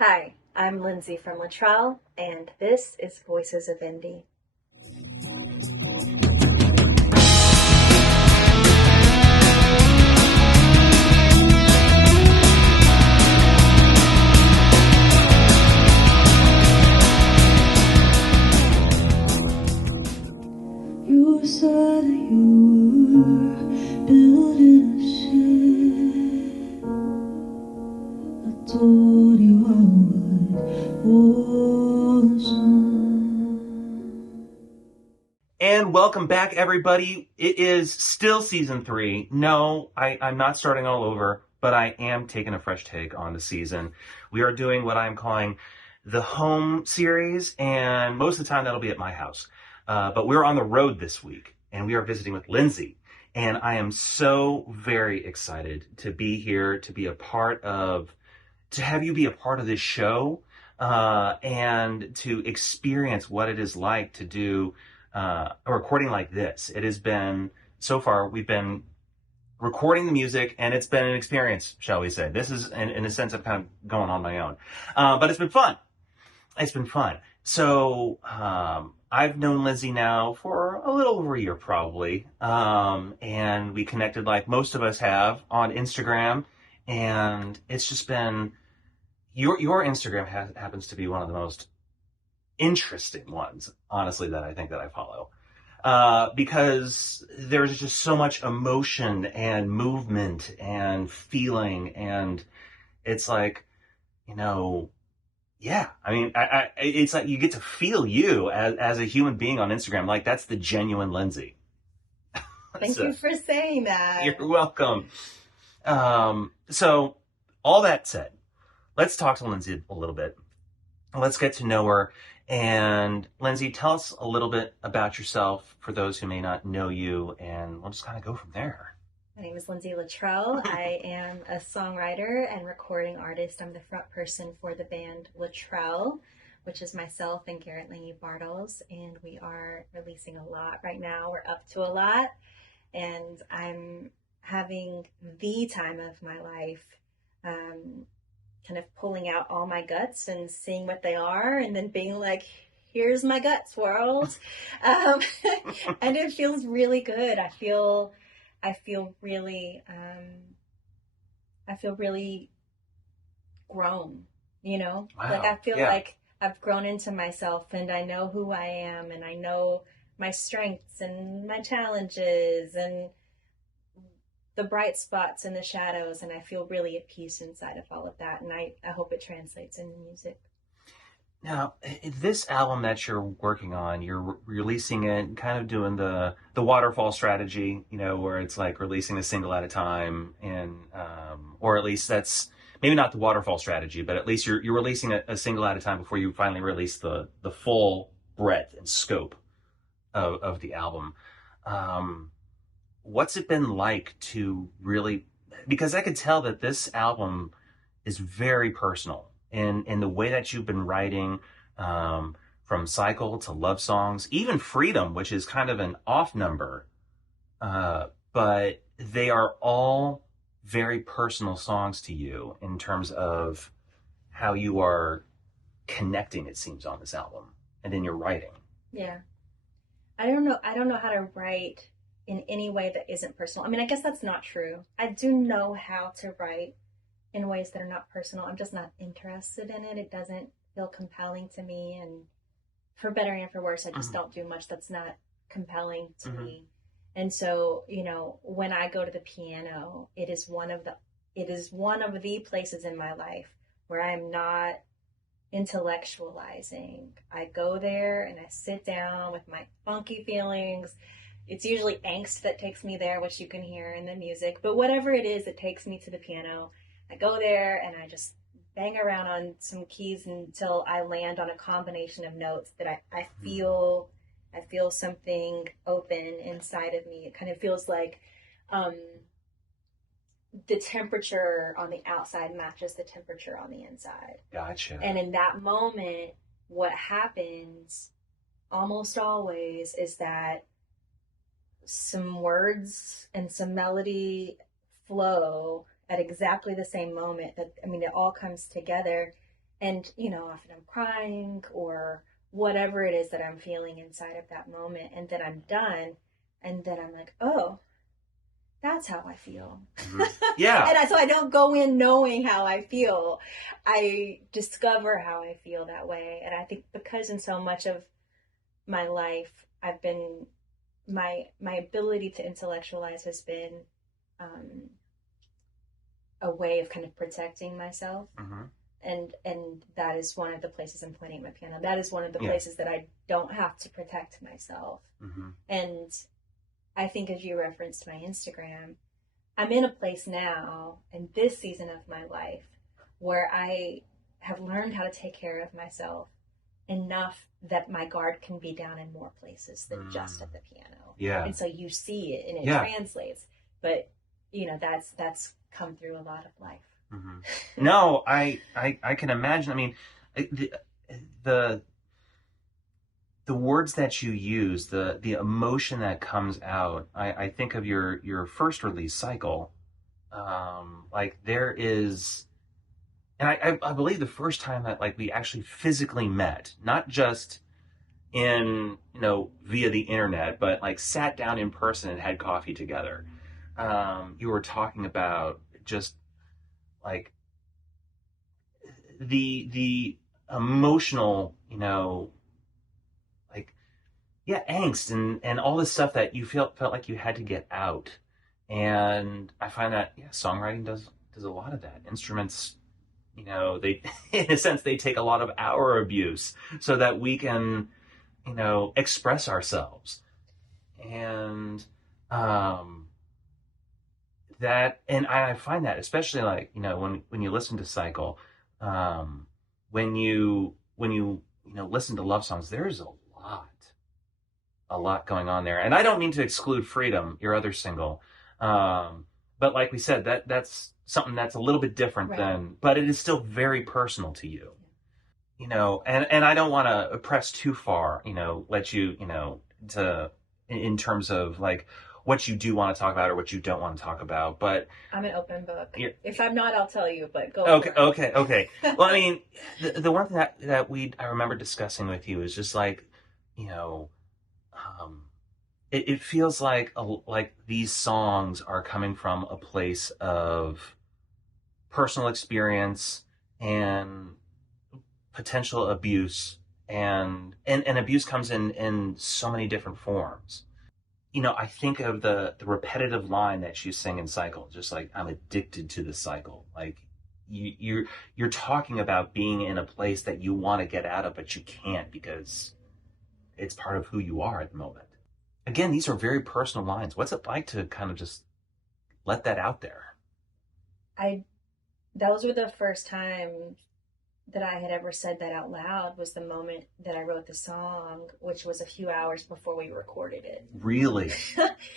Hi, I'm Lindsay from Littrell, and this is Voices of Indy. You said you were building a ship. I told you I would hold the sun. And welcome back, everybody. It is still season 3. No, I'm not starting all over, but I am taking a fresh take on the season. We are doing what I'm calling the home series, and most of the time that'll be at my house. But we're on the road this week, and we are visiting with Lindsay. And I am so very excited to be here, to have you be a part of this show, and to experience what it is like to do a recording like this. It has been, so far, we've been recording the music, and it's been an experience, shall we say. This is, in a sense, I'm kind of going on my own. But it's been fun. It's been fun. So, I've known Lindsay now for a little over a year, probably. And we connected like most of us have on Instagram. And it's just been, your Instagram happens to be one of the most interesting ones, honestly, that I think that I follow. Because there's just so much emotion and movement and feeling, and it's like, you know, yeah. I mean, it's like you get to feel you as a human being on Instagram. Like that's the genuine Lindsay. Thank So, you for saying that. you're welcome. So all that said, let's talk to Lindsay a little bit. Let's get to know her. And Lindsay, tell us a little bit about yourself for those who may not know you, and we'll just kind of go from there. My name is Lindsay Littrell. I am a songwriter and recording artist. I'm the front person for the band Littrell, which is myself and Garrett Laney Bartles, and we are releasing a lot right now. We're up to a lot, and I'm having the time of my life. Kind of pulling out all my guts and seeing what they are, and then being like, here's my guts, world. um, and it feels really good. I feel really grown, like I Wow. feel Yeah. like I've grown into myself, and I know who I am, and I know my strengths and my challenges and the bright spots and the shadows, and I feel really at peace inside of all of that, and I hope it translates in music. Now, this album that you're working on, you're releasing it, kind of doing the waterfall strategy, where it's like releasing a single at a time, and or at least that's maybe not the waterfall strategy, but at least you're releasing a single at a time before you finally release the full breadth and scope of the album. Um, what's it been like to really, because I could tell that this album is very personal in the way that you've been writing, from Cycle to Love Songs, even Freedom, which is kind of an off number, but they are all very personal songs to you in terms of how you are connecting, it seems, on this album and in your writing. Yeah. I don't know how to write in any way that isn't personal. I mean, I guess that's not true. I do know how to write in ways that are not personal. I'm just not interested in it. It doesn't feel compelling to me, and for better and for worse, I just Mm-hmm. don't do much that's not compelling to Mm-hmm. me. And so, when I go to the piano, it is one of the places in my life where I'm not intellectualizing. I go there and I sit down with my funky feelings. It's usually angst that takes me there, which you can hear in the music, but whatever it is that takes me to the piano, I go there and I just bang around on some keys until I land on a combination of notes that I feel something open inside of me. It kind of feels like um, the temperature on the outside matches the temperature on the inside. Gotcha. And in that moment, what happens almost always is that some words and some melody flow at exactly the same moment. That, I mean, it all comes together, and often I'm crying or whatever it is that I'm feeling inside of that moment, and then I'm done, and then I'm like, oh, that's how I feel. Mm-hmm. Yeah. And so I don't go in knowing how I feel. I discover how I feel that way. And I think because in so much of my life, I've been, my ability to intellectualize has been a way of kind of protecting myself. Mm-hmm. And that is one of the places I'm playing my piano. That is one of the Yeah. places that I don't have to protect myself. Mm-hmm. And I think, as you referenced my Instagram, I'm in a place now in this season of my life where I have learned how to take care of myself enough that my guard can be down in more places than just at the piano. Yeah. And so you see it and it Yeah. translates. But that's come through a lot of life. Mm-hmm. No, I can imagine. I mean, the words that you use, the emotion that comes out. I think of your first release, Cycle. Like there is, and I believe the first time that like we actually physically met, not just in via the internet, but like sat down in person and had coffee together. You were talking about just like the emotional, like angst and all this stuff that you felt like you had to get out. And I find that songwriting does a lot of that. Instruments, they in a sense they take a lot of our abuse so that we can express ourselves. And that, and I find that especially like when you listen to Cycle, when you listen to love songs, there's a lot going on there. And I don't mean to exclude Freedom, your other single, but like we said, that's something that's a little bit different than, but it is still very personal to you. And I don't want to press too far, let you, to in terms of like what you do want to talk about or what you don't want to talk about. But I'm an open book. If I'm not, I'll tell you, but go okay, for it. okay. Well, I mean, the one thing that I remember discussing with you is just like, it feels like these songs are coming from a place of personal experience and potential abuse, and abuse comes in so many different forms. I think of the repetitive line that you sing in Cycle, just like, I'm addicted to the cycle. Like you're talking about being in a place that you want to get out of, but you can't because it's part of who you are at the moment. Again, these are very personal lines. What's it like to kind of just let that out there? Those were the first time that I had ever said that out loud, was the moment that I wrote the song, which was a few hours before we recorded it. Really?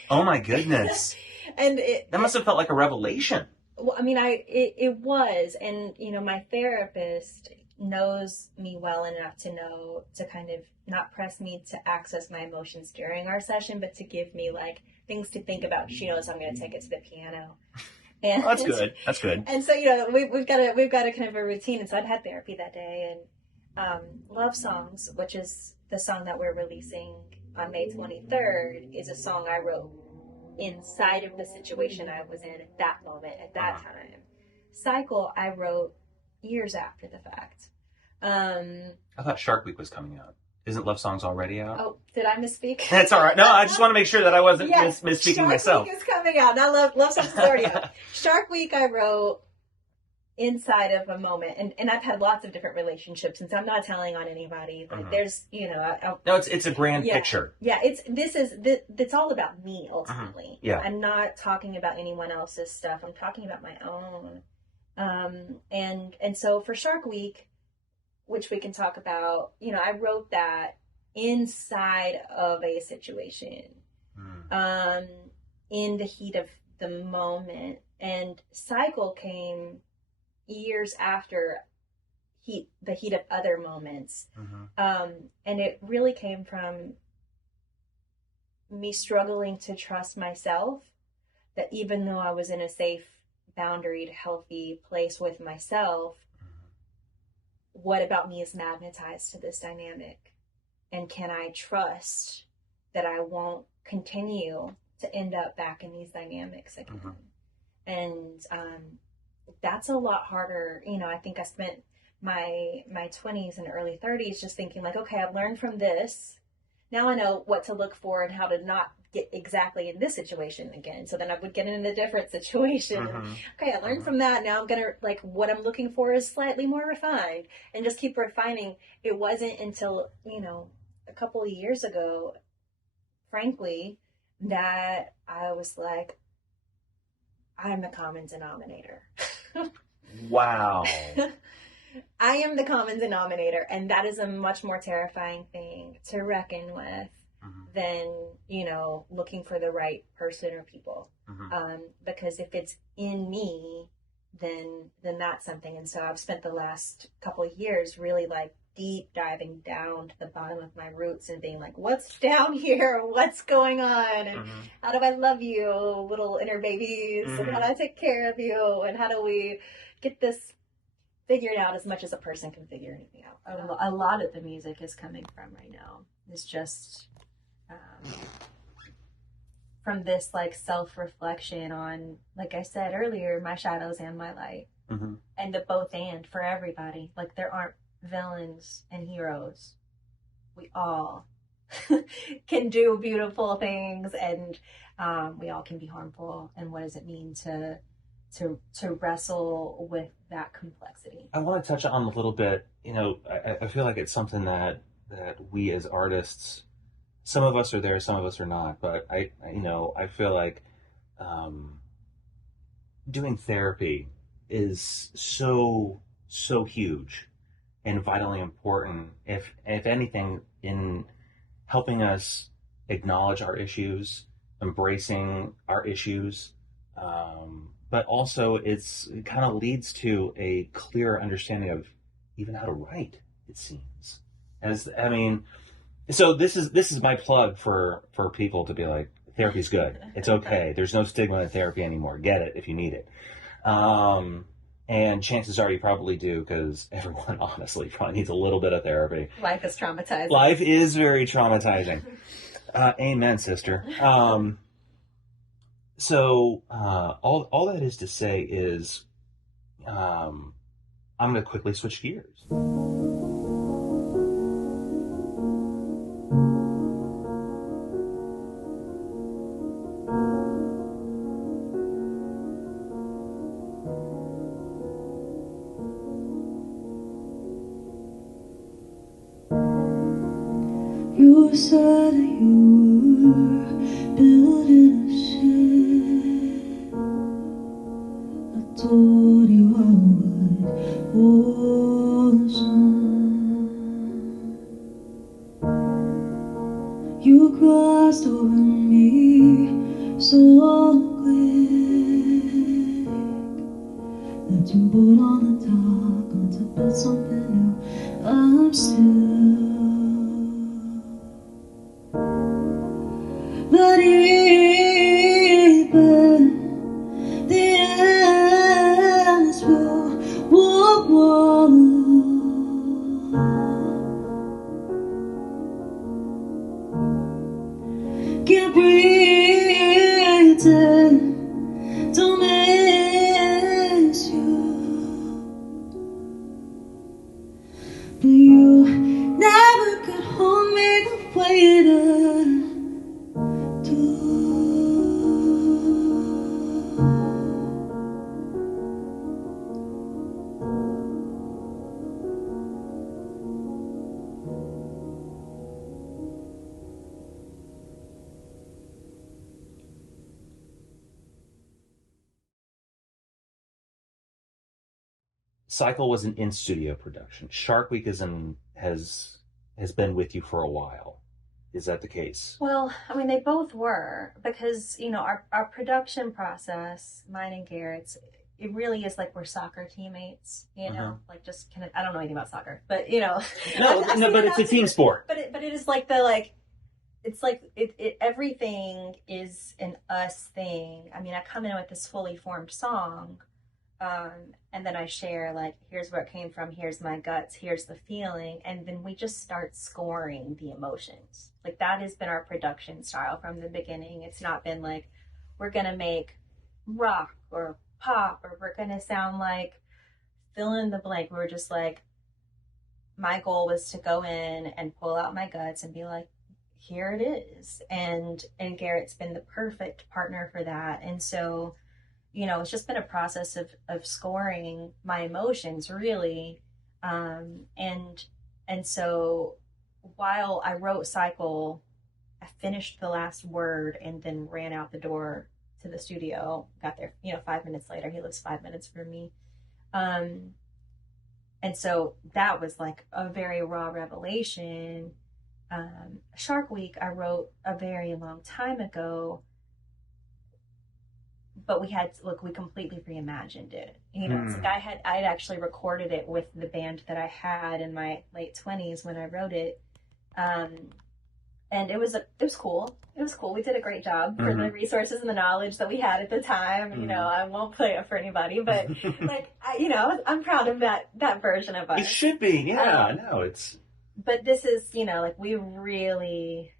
Oh my goodness. And that must have felt like a revelation. Well, I mean, it was, and my therapist knows me well enough to know to kind of not press me to access my emotions during our session, but to give me like things to think about. She knows I'm going to take it to the piano. And, that's good. That's good. And so we've got a kind of a routine, and so I'd had therapy that day, and Love Songs, which is the song that we're releasing on May 23rd, is a song I wrote inside of the situation I was in at that moment, at that time. Cycle I wrote years after the fact. I thought Shark Week was coming out. Isn't Love Songs already out? Oh, did I misspeak? That's all right. No, I just want to make sure that I wasn't misspeaking Shark myself. Week is coming out. Now Love Songs is already out. Shark Week I wrote inside of a moment, and I've had lots of different relationships, and so I'm not telling on anybody. Like there's, no, it's a grand picture. Yeah, it's all about me ultimately. Yeah, I'm not talking about anyone else's stuff. I'm talking about my own. And so for Shark Week, which we can talk about, I wrote that inside of a situation, in the heat of the moment. And Cycle came years after the heat of other moments. And it really came from me struggling to trust myself, that even though I was in a safe, boundaried, healthy place with myself, what about me is magnetized to this dynamic? And can I trust that I won't continue to end up back in these dynamics again? Mm-hmm. And that's a lot harder. You know, I think I spent my 20s and early 30s just thinking like, okay, I've learned from this. Now I know what to look for and how to not get exactly in this situation again. So then I would get in a different situation. Mm-hmm. Okay, I learned from that. Now I'm going to, like, what I'm looking for is slightly more refined and just keep refining. It wasn't until, you know, a couple of years ago, frankly, that I was like, I'm the common denominator. Wow. I am the common denominator, and that is a much more terrifying thing to reckon with than, you know, looking for the right person or people. Because if it's in me, then that's something. And so I've spent the last couple of years really like deep diving down to the bottom of my roots and being like, what's down here? What's going on? And how do I love you, little inner babies? And how do I take care of you? And how do we get this figured out as much as a person can figure anything out? A lot of the music is coming from right now. It's just from this like self-reflection on, like I said earlier, my shadows and my light. And the both and for everybody. Like there aren't villains and heroes. We all can do beautiful things, and we all can be harmful. And what does it mean to wrestle with that complexity? I want to touch on a little bit, you know, I feel like it's something that we as artists, some of us are there, some of us are not, but I feel like doing therapy is so huge and vitally important, if anything, in helping us acknowledge our issues, embracing our issues, but also it kind of leads to a clearer understanding of even how to write, it seems. So this is my plug for people to be like, therapy's good. It's okay. There's no stigma in therapy anymore. Get it if you need it. And chances are you probably do, because everyone honestly probably needs a little bit of therapy. Life is traumatizing. Life is very traumatizing. Amen, sister. So all that is to say is I'm going to quickly switch gears. You said you were building a ship. I told you I would hold the sun. You crossed over me so quick that you put on the dock on to build something new. I'm still. But even the endless whoa. Can't pretend to miss you, but you never could hold me the way to. Cycle was an in-studio production. Shark Week has been with you for a while. Is that the case? Well, I mean, they both were, because, you know, our production process, mine and Garrett's, it really is like we're soccer teammates, you know, like just kind of, I don't know anything about soccer, but, you know. No, but it's a team sport. But it is like it's like everything is an us thing. I mean, I come in with this fully formed song, And then I share, like, here's where it came from, here's my guts, here's the feeling, and then we just start scoring the emotions. Like, that has been our production style from the beginning. It's not been like, we're gonna make rock or pop, or we're gonna sound like fill in the blank. We're just like, my goal was to go in and pull out my guts and be like, here it is. And Garrett's been the perfect partner for that. And so, you know, it's just been a process of scoring my emotions, really. And so while I wrote Cycle, I finished the last word and then ran out the door to the studio. Got there, 5 minutes later. He lives 5 minutes from me. And so that was like a very raw revelation. Shark Week, I wrote a very long time ago, but we completely reimagined it. It's like I had actually recorded it with the band that I had in my late 20s when I wrote it. And it was cool. It was cool. We did a great job for the resources and the knowledge that we had at the time. I won't play it for anybody, but I'm proud of that version of us. It should be, yeah. But this is, like we really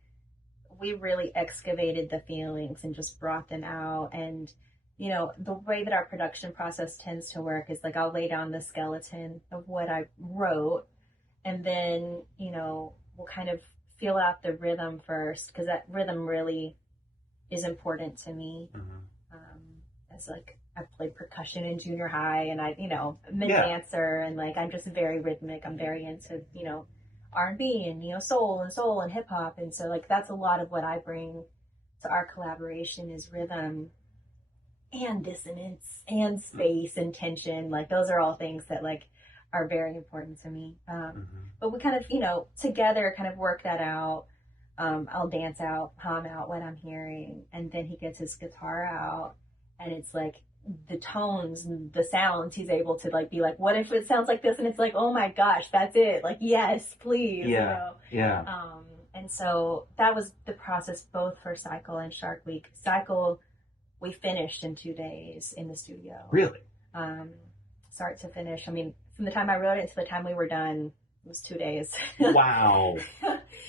excavated the feelings and just brought them out. And, the way that our production process tends to work is like I'll lay down the skeleton of what I wrote, and then, we'll kind of feel out the rhythm first, because that rhythm really is important to me. As like I played percussion in junior high, and I'm a dancer, and like I'm just very rhythmic. I'm very into R&B and soul and hip hop, and so like that's a lot of what I bring to our collaboration is rhythm and dissonance and space and tension. Like those are all things that like are very important to me. But we kind of, together kind of work that out. I'll hum out what I'm hearing, and then he gets his guitar out, and it's like the tones and the sounds he's able to like be like, what if it sounds like this? And it's like, oh my gosh, that's it. Like, yes, please. And so that was the process both for Cycle and Shark Week. Cycle, we finished in 2 days in the studio. Really? Start to finish. I mean, from the time I wrote it to the time we were done, it was 2 days. Wow.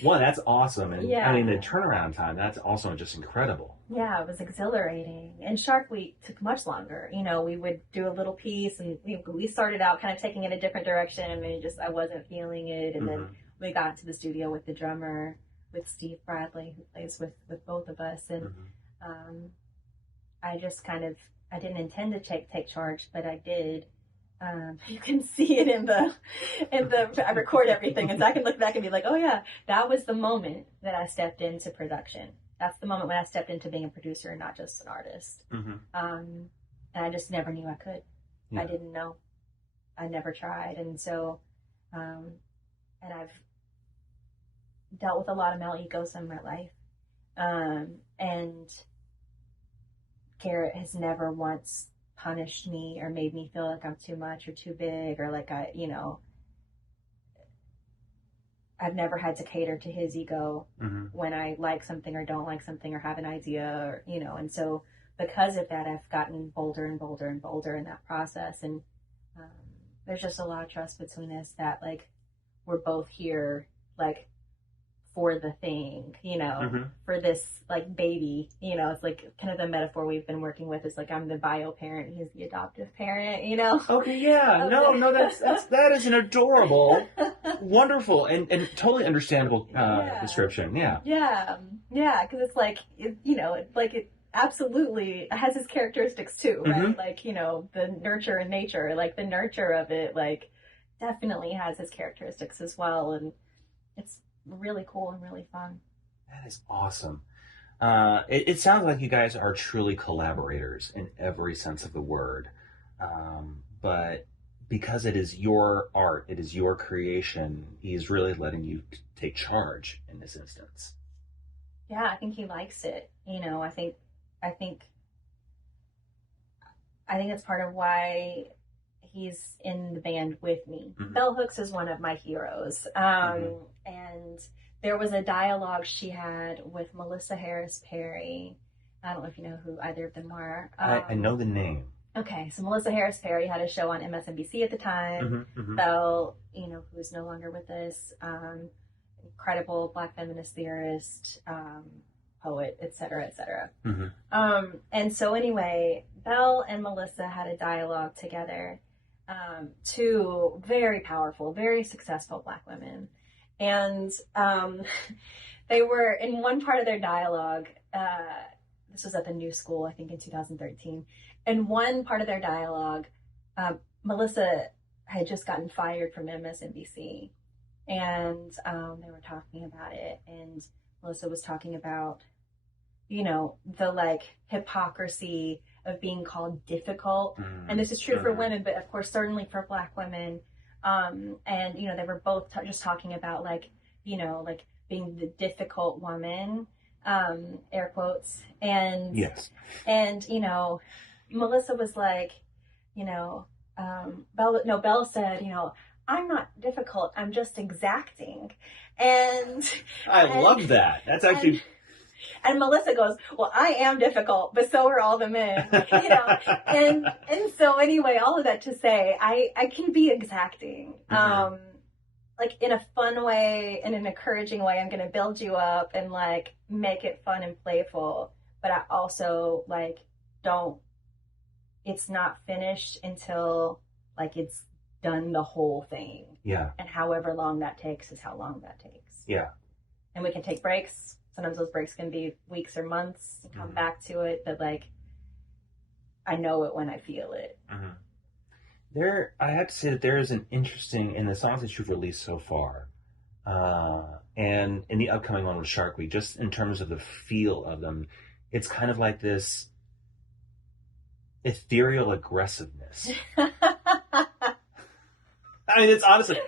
Well, that's awesome. And I mean, the turnaround time, that's also just incredible. Yeah, it was exhilarating. And Shark Week took much longer. We would do a little piece, and we started out kind of taking it a different direction, and I wasn't feeling it. And then we got to the studio with the drummer, with Steve Bradley, who plays with both of us. And I just I didn't intend to take charge, but I did. You can see it in the I record everything, and so I can look back and be like, oh yeah, that was the moment that I stepped into production. That's the moment when I stepped into being a producer and not just an artist. And I just never knew I could. I didn't know. I never tried. And so, and I've dealt with a lot of male egos in my life. And Garrett has never once punished me or made me feel like I'm too much or too big, or like I've never had to cater to his ego when I like something or don't like something or have an idea, or, and so because of that, I've gotten bolder and bolder and bolder in that process. And there's just a lot of trust between us that like, we're both here, like for the thing, for this like baby, it's like kind of the metaphor we've been working with is like, I'm the bio parent, he's the adoptive parent, Okay, yeah. No, that is an adorable, wonderful, and totally understandable description. Yeah. Because it's like, it absolutely has its characteristics too, right? Like, the nurture and nature, like the nurture of it, like definitely has its characteristics as well. And it's really cool and really fun. That is awesome. It sounds like you guys are truly collaborators in every sense of the word. But because it is your art, it is your creation, he's really letting you take charge in this instance. Yeah, I think he likes it. I think that's part of why he's in the band with me. Bell Hooks is one of my heroes. And there was a dialogue she had with Melissa Harris Perry. I don't know if you know who either of them are. I know the name. Okay, so Melissa Harris Perry had a show on MSNBC at the time. Belle, who's no longer with us, incredible Black feminist theorist, poet, etc., etc. And so anyway, Belle and Melissa had a dialogue together. Two very powerful, very successful Black women, and they were in one part of their dialogue. This was at the New School, I think, in 2013. In one part of their dialogue, Melissa had just gotten fired from MSNBC, and they were talking about it, and Melissa was talking about, the like hypocrisy of being called difficult. And this is true for women, but of course, certainly for Black women. And, they were both just talking about like being the difficult woman, air quotes. And, yes. And, Melissa was like, Belle said, I'm not difficult. I'm just exacting. And I love that. That's actually. And Melissa goes, well, I am difficult, but so are all the men, and so anyway, all of that to say, I can be exacting, like in a fun way, in an encouraging way. I'm going to build you up and like make it fun and playful, but I also like it's not finished until like it's done the whole thing. Yeah. And however long that takes is how long that takes. Yeah. And we can take breaks. Sometimes those breaks can be weeks or months and come back to it, but like, I know it when I feel it. I have to say that there is an interesting, in the songs that you've released so far, and in the upcoming one with Shark Week, just in terms of the feel of them, it's kind of like this ethereal aggressiveness. I mean, it's honestly,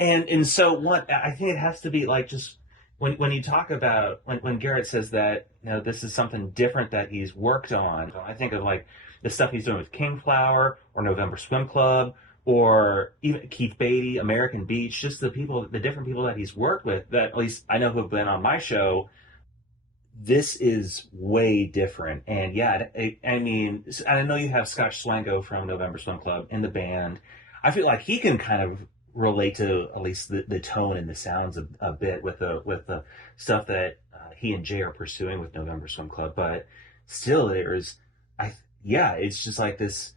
and so what I think it has to be like, just when you talk about when Garrett says that this is something different that he's worked on, I think of like the stuff he's doing with Kingflower or November Swim Club or even Keith Beatty, American Beach, just the different people that he's worked with that at least I know who have been on my show. This is way different. And yeah, I mean, I know you have Scott Schwango from November Swim Club in the band. I feel like he can kind of relate to at least the tone and the sounds a bit with the stuff that he and Jay are pursuing with November Swim Club. But still, it's just like this,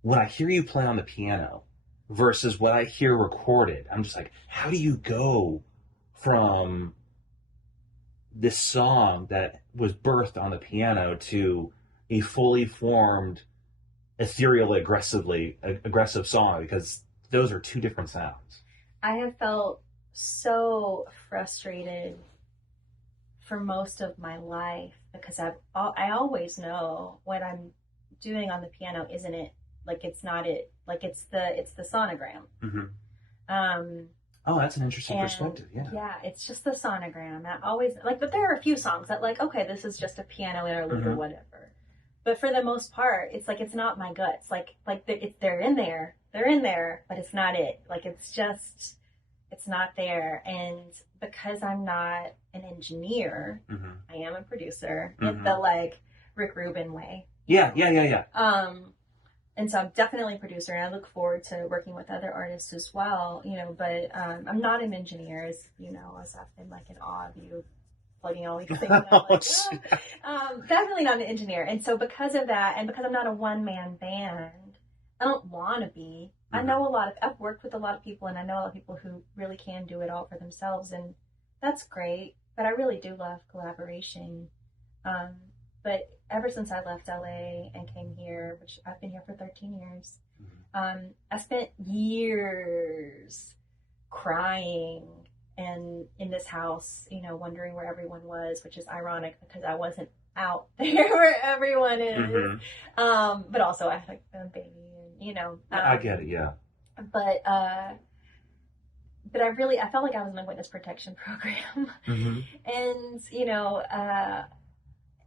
when I hear you play on the piano versus what I hear recorded, I'm just like, how do you go from this song that was birthed on the piano to a fully formed, ethereal, aggressive song? Because those are two different sounds. I have felt so frustrated for most of my life because I always know what I'm doing on the piano isn't it. Like it's not it. Like it's the sonogram. Oh, that's an interesting perspective. Yeah. Yeah, it's just the sonogram. That always but there are a few songs that like, okay, this is just a piano interlude or whatever. But for the most part, it's like, it's not my guts. They're in there, but it's not it. Like, it's not there. And because I'm not an engineer, I am a producer in the like Rick Rubin way. Yeah. And so I'm definitely a producer, and I look forward to working with other artists as well, but I'm not an engineer, as I've been like in awe of you plugging all these things out. Definitely not an engineer. And so because of that, and because I'm not a one-man band, I don't want to be. I know I've worked with a lot of people, and I know a lot of people who really can do it all for themselves, and that's great, but I really do love collaboration. But ever since I left LA and came here, which I've been here for 13 years, I spent years crying and in this house, wondering where everyone was, which is ironic because I wasn't out there where everyone is. But also I had like a baby and, I get it. Yeah. But I felt like I was in a witness protection program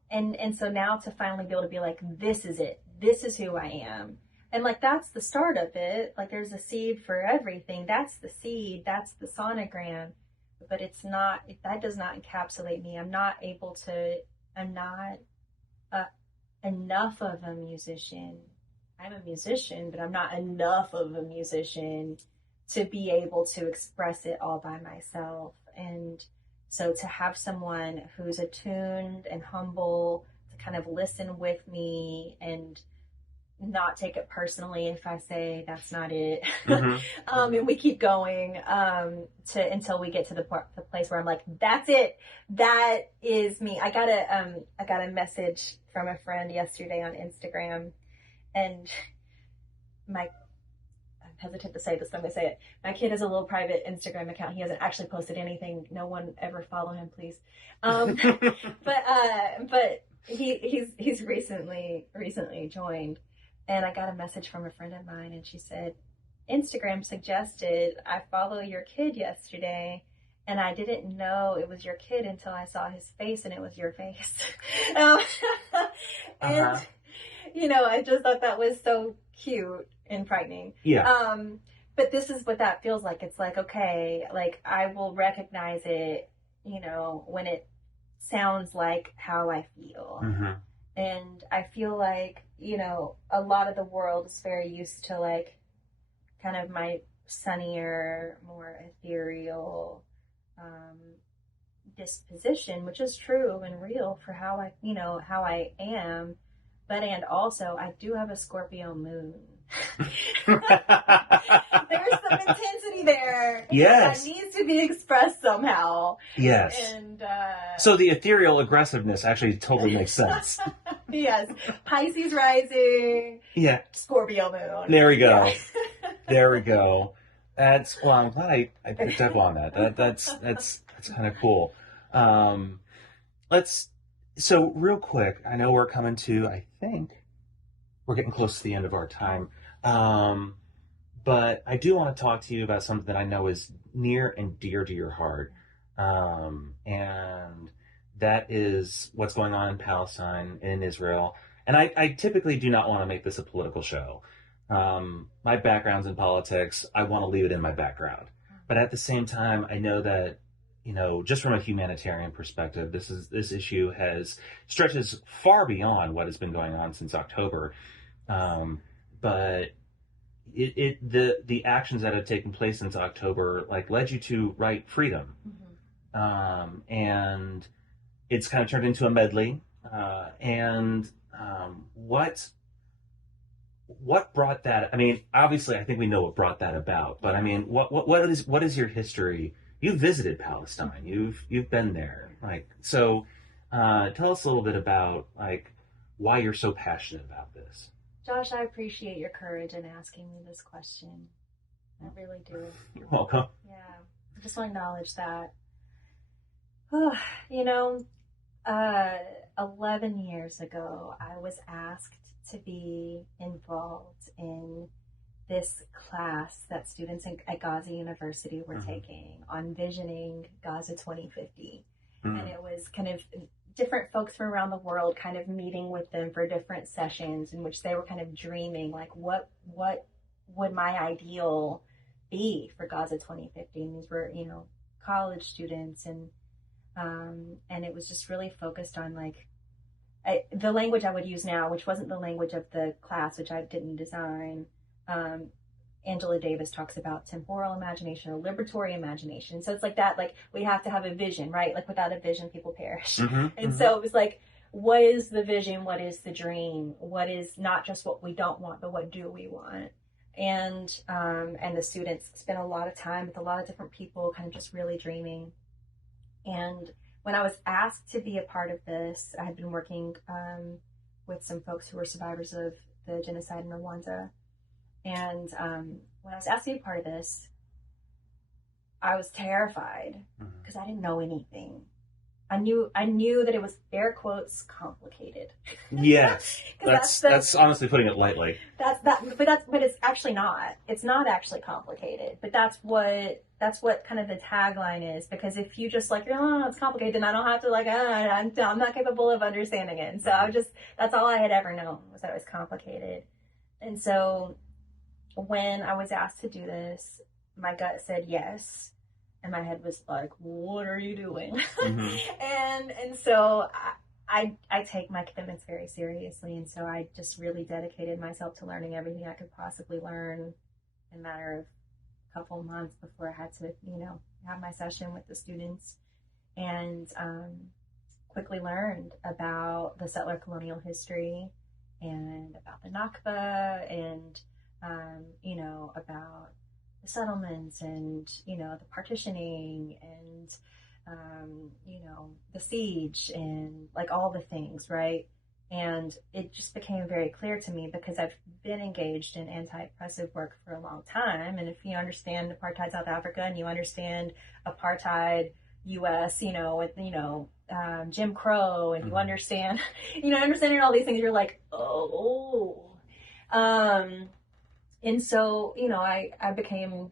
and, and so now to finally be able to be like, this is it. This is who I am. And like, that's the start of it. Like there's a seed for everything. That's the seed. That's the sonogram. But that does not encapsulate me. I'm not enough of a musician. I'm a musician, but I'm not enough of a musician to be able to express it all by myself. And so to have someone who's attuned and humble to kind of listen with me and not take it personally if I say that's not it. Mm-hmm. And we keep going to until we get to the place where I'm like, that's it. That is me. I got a message from a friend yesterday on Instagram, and I'm hesitant to say this, but I'm gonna say it. My kid has a little private Instagram account. He hasn't actually posted anything. No one ever follow him, please. But he's recently joined. And I got a message from a friend of mine, and she said, Instagram suggested I follow your kid yesterday, and I didn't know it was your kid until I saw his face, and it was your face. And, I just thought that was so cute and frightening. Yeah. But this is what that feels like. It's like, okay, like I will recognize it, when it sounds like how I feel. Mm-hmm. And I feel like, a lot of the world is very used to like kind of my sunnier, more ethereal disposition, which is true and real for how I am. And also I do have a Scorpio moon. There's some intensity there. Yes. That needs to be expressed somehow. Yes. And so the ethereal aggressiveness actually totally makes sense. Yes. Pisces rising. Yeah. Scorpio moon. There we go. Yeah. There we go. I'm glad I picked up on that. That's kind of cool. So real quick, I know we're coming to, I think we're getting close to the end of our time. But I do want to talk to you about something that I know is near and dear to your heart. And that is what's going on in Palestine and in Israel. And I typically do not want to make this a political show. My background's in politics. I want to leave it in my background. But at the same time, I know that, just from a humanitarian perspective, this issue stretches far beyond what has been going on since October. But the actions that have taken place since October led you to write Freedom. Mm-hmm. And it's kind of turned into a medley. What brought that? I mean, obviously, I think we know what brought that about. But I mean, what is your history? You've visited Palestine. You've been there. Tell us a little bit about why you're so passionate about this. Josh, I appreciate your courage in asking me this question. I really do. You're welcome. Yeah, I just want to acknowledge that. 11 years ago, I was asked to be involved in this class that students at Gaza University were mm-hmm. taking on visioning Gaza 2050. Mm-hmm. And it was kind of different folks from around the world kind of meeting with them for different sessions in which they were kind of dreaming, what would my ideal be for Gaza 2050? And these were, college students, and it was just really focused on the language I would use now, which wasn't the language of the class, which I didn't design. Angela Davis talks about temporal imagination or liberatory imagination. So it's that, we have to have a vision, right? Without a vision, people perish. Mm-hmm, and mm-hmm. So it was what is the vision? What is the dream? What is not just what we don't want, but what do we want? And the students spent a lot of time with a lot of different people, kind of just really dreaming. And when I was asked to be a part of this, I had been working with some folks who were survivors of the genocide in Rwanda. And when I was asked to be a part of this, I was terrified because I didn't know anything. I knew that it was, air quotes, complicated. Yes, that's honestly putting it lightly. But it's actually not. It's not actually complicated. But that's what kind of the tagline is. Because if you just it's complicated, then I don't have to I'm not capable of understanding it. And so that's all I had ever known, was that it was complicated. And so when I was asked to do this, my gut said yes. And my head was like, what are you doing? Mm-hmm. and so I take my commitments very seriously, and so I just really dedicated myself to learning everything I could possibly learn in a matter of a couple of months before I had to, have my session with the students, and quickly learned about the settler colonial history and about the Nakba and, about the settlements and, the partitioning and, the siege and like all the things, right? And it just became very clear to me because I've been engaged in anti-oppressive work for a long time. And if you understand apartheid South Africa and you understand apartheid US, with, Jim Crow, and you understand, understanding all these things, you're like, oh. And so, I became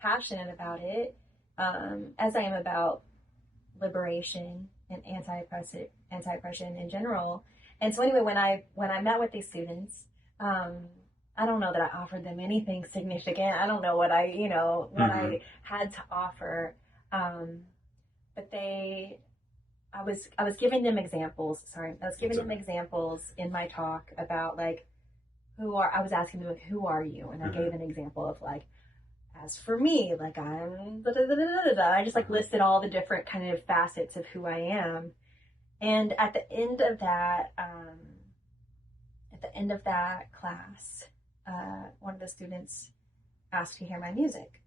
passionate about it, as I am about liberation and anti-oppression in general. And so anyway, when I met with these students, I don't know that I offered them anything significant. I don't know what I had to offer. But I was giving them examples. I was giving them examples in my talk about like, I was asking them, like, who are you? And I gave an example of like, as for me, like I'm I just like listed all the different kind of facets of who I am. And at the end of that class, one of the students asked to hear my music.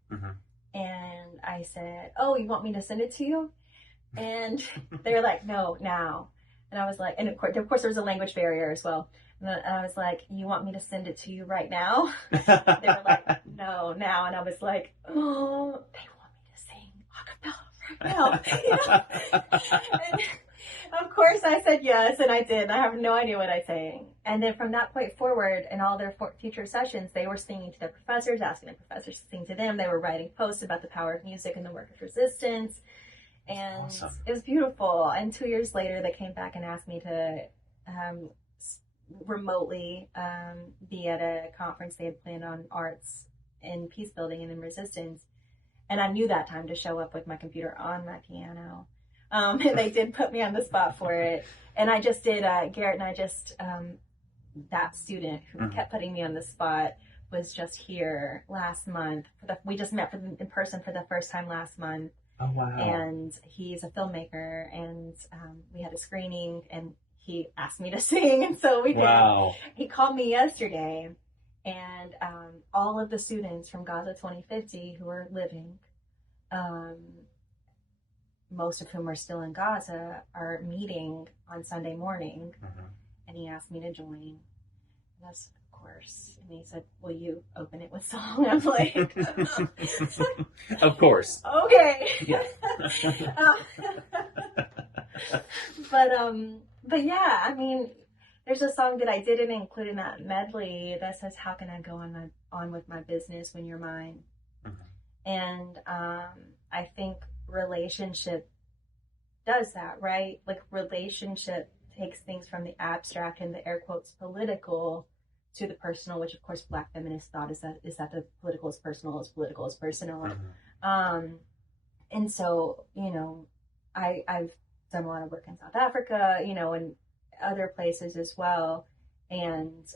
And I said, oh, you want me to send it to you? And they were like, no, now. And I was like, and of course there was a language barrier as well. And I was like, you want me to send it to you right now? They were like, no, now. And I was like, oh, they want me to sing a cappella right now. And of course I said yes, and I did. I have no idea what I'm saying. And then from that point forward, in all their future sessions, they were singing to their professors, asking the professors to sing to them. They were writing posts about the power of music and the work of resistance. And awesome. It was beautiful. And 2 years later, they came back and asked me to remotely be at a conference they had planned on arts in peace building and in resistance. And I knew that time to show up with my computer on my piano. And they did put me on the spot for it. And I just did, Garrett and I just, that student who kept putting me on the spot was just here last month. We just met in person for the first time last month. Oh, wow. And he's a filmmaker, and we had a screening, and he asked me to sing, and so we did. Wow. He called me yesterday, and all of the students from Gaza 2050 who are living, most of whom are still in Gaza, are meeting on Sunday morning, and he asked me to join. Yes, of course. And he said, will you open it with song? I'm like, of course. Okay. Yeah. But yeah, I mean, there's a song that I didn't include in that medley that says, how can I go on with my business when you're mine? And I think relationship does that, right? Like relationship takes things from the abstract and the air quotes political to the personal, which of course Black feminist thought is that the political is personal, political is personal. And so, I've done a lot of work in South Africa, and other places as well. And,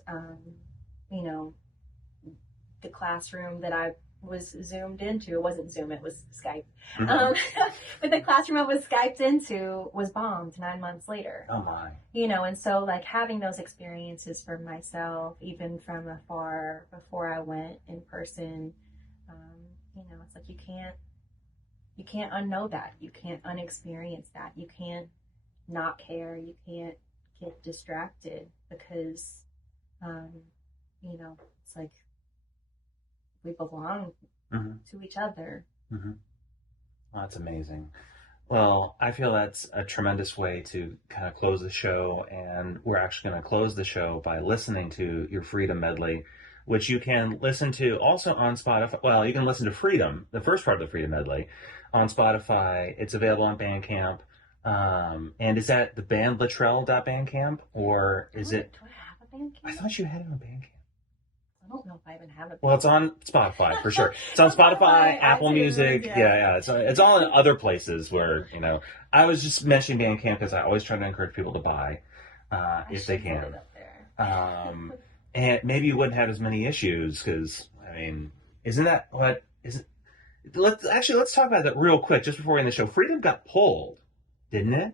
the classroom that I was zoomed into, it wasn't Zoom, it was Skype. But the classroom I was Skyped into was bombed 9 months later. Oh my. And so like having those experiences for myself, even from afar before I went in person, it's like you can't unknow that. You can't unexperience that. You can't not care. You can't get distracted because, it's like we belong to each other. Well, that's amazing. Well, I feel that's a tremendous way to kind of close the show, and we're actually going to close the show by listening to your Freedom Medley, which you can listen to also on Spotify. Well, you can listen to Freedom, the first part of the Freedom Medley, on Spotify. It's available on Bandcamp. And is that the band Littrell.bandcamp, or is it? Do I have a Bandcamp? I thought you had it on Bandcamp. don't know if I even have it. Well, it's on Spotify for sure. It's on Spotify, Apple iTunes, Music. yeah. Yeah. It's all in other places where, I was just mentioning Bandcamp because I always try to encourage people to buy if they should put can. it up there. And maybe you wouldn't have as many issues because, isn't that what is it? Let's talk about that real quick just before we end the show. Freedom got pulled, didn't it?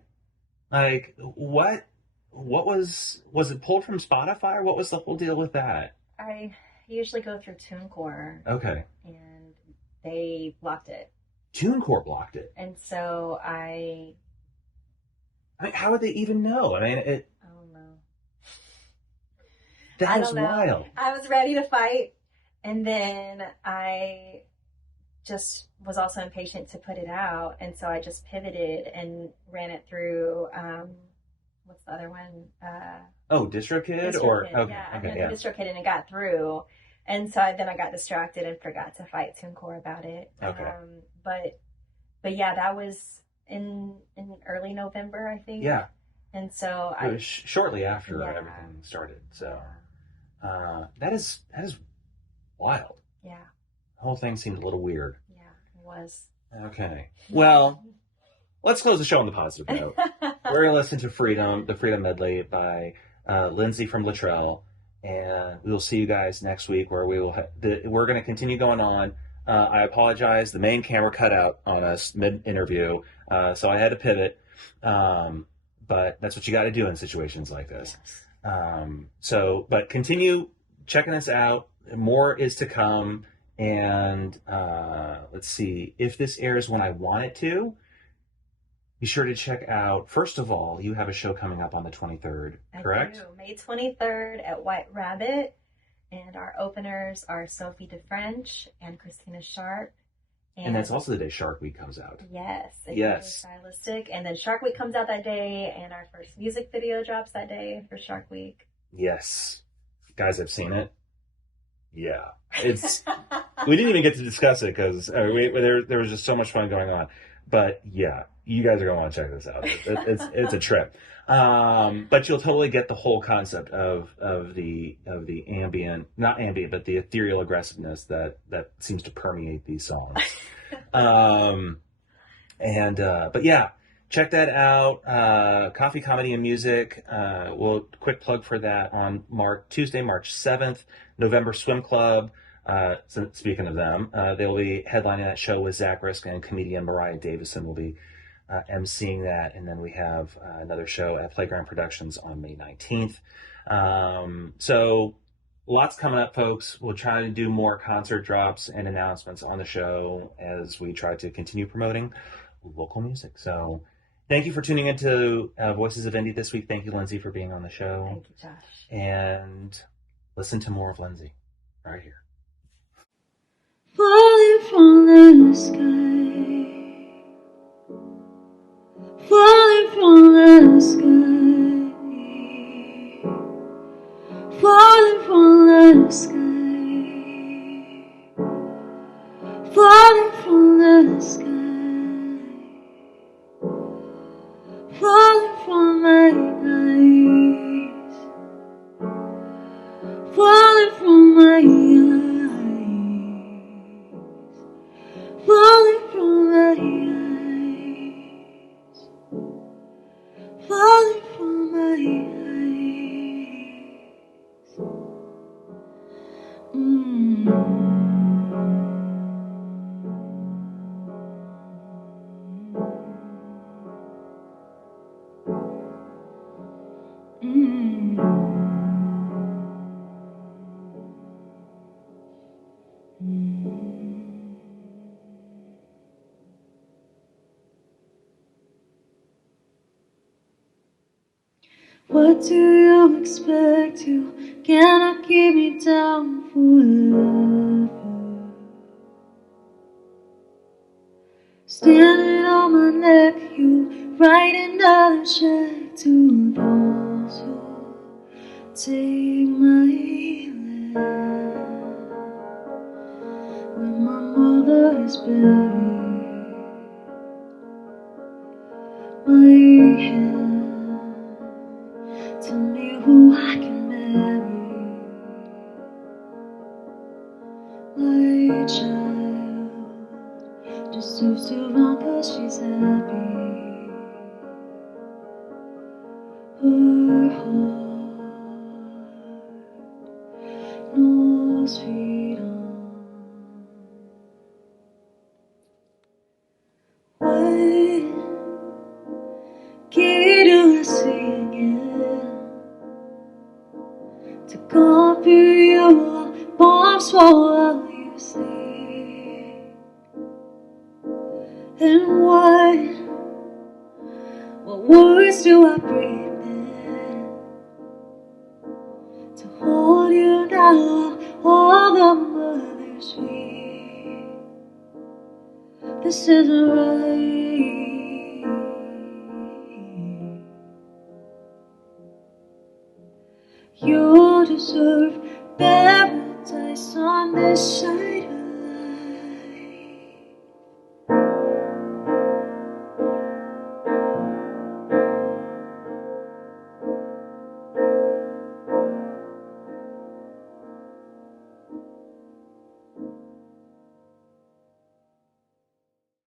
Like, what was it pulled from Spotify, or what was the whole deal with that? I usually go through TuneCore. Okay. And they blocked it. TuneCore blocked it. And so I how would they even know? I don't know. That is wild. I was ready to fight, and then I just was also impatient to put it out, and so I just pivoted and ran it through what's the other one? DistroKid? DistroKid, and it got through. And so then I got distracted and forgot to fight TuneCore about it. Okay. But yeah, that was in early November, I think. Yeah. And so it was shortly after everything started. So that is wild. Yeah. The whole thing seemed a little weird. Yeah, it was. Okay. Well, let's close the show on the positive note. We're going to listen to the Freedom Medley by Lindsay from Littrell. And we will see you guys next week where we're going to continue going on. I apologize. The main camera cut out on us mid-interview, so I had to pivot. But that's what you got to do in situations like this. Yes. But continue checking us out. More is to come. And let's see. If this airs when I want it to, be sure to check out, first of all, you have a show coming up on the 23rd, correct? I do. May 23rd at White Rabbit. And our openers are Sophie DeFrench and Christina Sharp. And that's also the day Shark Week comes out. Yes. Yes. Stylistic. And then Shark Week comes out that day, and our first music video drops that day for Shark Week. Yes. Guys, I've seen it. Yeah. It's. We didn't even get to discuss it because there was just so much fun going on. But yeah, you guys are going to want to check this out. It's a trip. But you'll totally get the whole concept of the ambient, not ambient, but the ethereal aggressiveness that seems to permeate these songs. But yeah, check that out. Coffee, Comedy, and Music. Quick plug for that on Tuesday, March 7th, November Swim Club. Speaking of them, they'll be headlining that show with Zach Risk, and comedian Mariah Davison will be emceeing that. And then we have another show at Playground Productions on May 19th. So lots coming up, folks. We'll try to do more concert drops and announcements on the show as we try to continue promoting local music. So thank you for tuning into Voices of Indy this week. Thank you, Lindsay, for being on the show. Thank you, Josh. And listen to more of Lindsay right here. Falling from the sky, falling from the sky, falling from the sky, falling from the sky, falling from my eyes, falling from my eyes. Falling from my eyes, falling from my eyes. What do you expect? You cannot keep me down forever. Standing on my neck, you write another check to those who take my land. When my mother is buried, my hand. Tell me who I can marry. my child deserves to run 'cause she's happy. Her heart knows freedom. What kid you are singing to comfort you, bombs while you sleep? And what words do I breathe in to hold you now, all the mother's weep? This isn't right. You deserve paradise on this side.